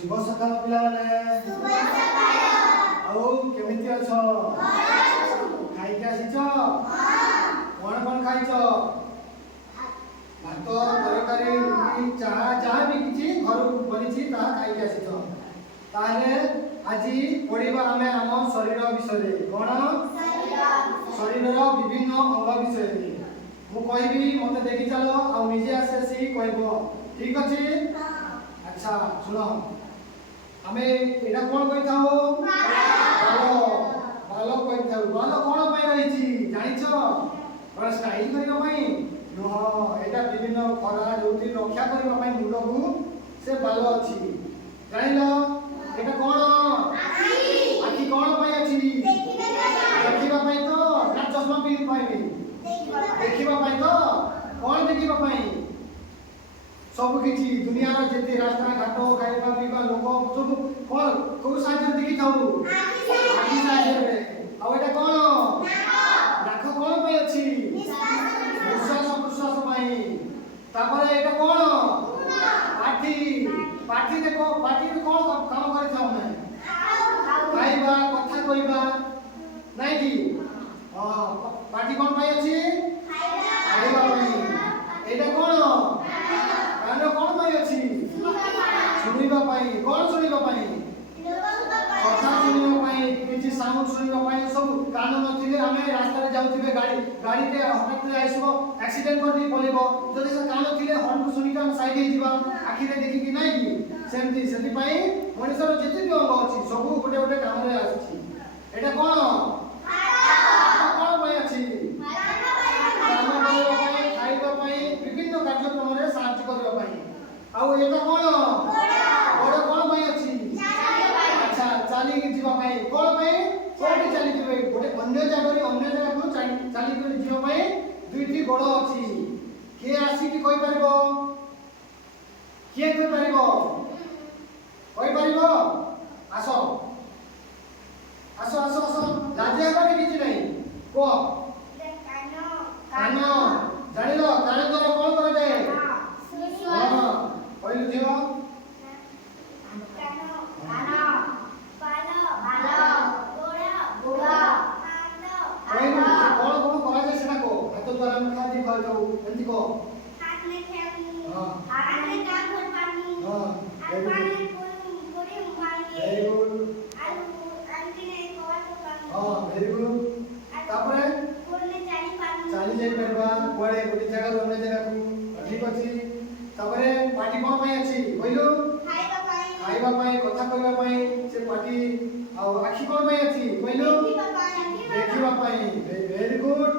शुभ सकाल पिलाने शुभ सकाल आउ केमिति अछ खाइ के आसीछ कोन कोन खाइछ भात तरकारी रुटी चाहा जहाँ भी किछि घर बनिछि ता खाइ के आसीछ ताले आजि पढिबा हमें आम शरीर विषय कोन शरीर विभिन्न अंग विषय मु कहबी मते देखि चलो आ निजे आसी कहबो ठीक अछि अच्छा सुनो हमें एटा कोन कहि थाओ बालो कहि थाओ बालो कोन पय रही छी जानि छ पर स्टाइल करियो पई न एटा विभिन्न खरा जोति रक्षा करियो पई मुंड को से बालो अछि जानिलो एटा कोन आखि कोन पय अछि देखिबा पई तो ना चश्मा पिन पाइबी देखिबा पई तो कोन देखिबा पई सब किछि दुनिया रा जेते रास्ता घाट खाइबा पीबा लोक सब कोन को साजे देखि थाउ आखि साजे रे आ एटा कोन नाक कोन पय अछि निश्वास प्रश्वास पई तापरे एटा कोन पाठी पाठी देखो पाठी में कोन काम करि थाउ नै खाइबा कथा कहिबा नै कि पाठी कोन पय अछि खाइबा पई एटा कोन कान कोन पय अछि सुनिबा पई कोन सुनिबा पई कथा सुनिबा पई किछि साउंड सुनिबा पई सब कान नथिले हमें रास्ता रे जाउथिबे गाड़ी के हठात आइसबो एक्सीडेंट कर दी पलिबो जदि से कान थिले हॉर्न सुनि के साइड हे जिबा आखि रे देखि कि नै कि सेमति सेति पई मनुष्यर जेते भी अंग अछि सब गोटे गोटे काम रे आछि एटा कोन कोन पय अछि काम करबा पई खाइबा पई विभिन्न कार्यक्रम रे साहाय्य करबा पई आउ एटा कोन बड़ कोन पय अछि अच्छा चाली के जीवा पई कोन पई कोठी चाली जीवे गोटे अन्य जगह को चाली के जीवा पई दुईटी बड़ अछि के आसी कि कहि परबो के कहि परबो कहि परबो आसो आसो आसो आसो लाजिया को किछि नै को कान जानिलो कान द्वारा कोन करे जाय हां पहिलु दियो द्वारा में खादी कर जाऊ जल्दी को हाथ में खेलनी हाथ में काम कर पानी हां पानी पूरी पानी वेरी गुड आंटी ने कवर को पानी हां वेरी गुड तापरे पूरी चाली जाई परबा कोडे गोटी जगह रो अन्य जगह को ठीक अछि तापरे पार्टी कोन पय अछि कहिलो खाइबा पई कथा कहबा पई से पार्टी आ आखि कोन पय अछि कहिलो देखिबा पई वेरी गुड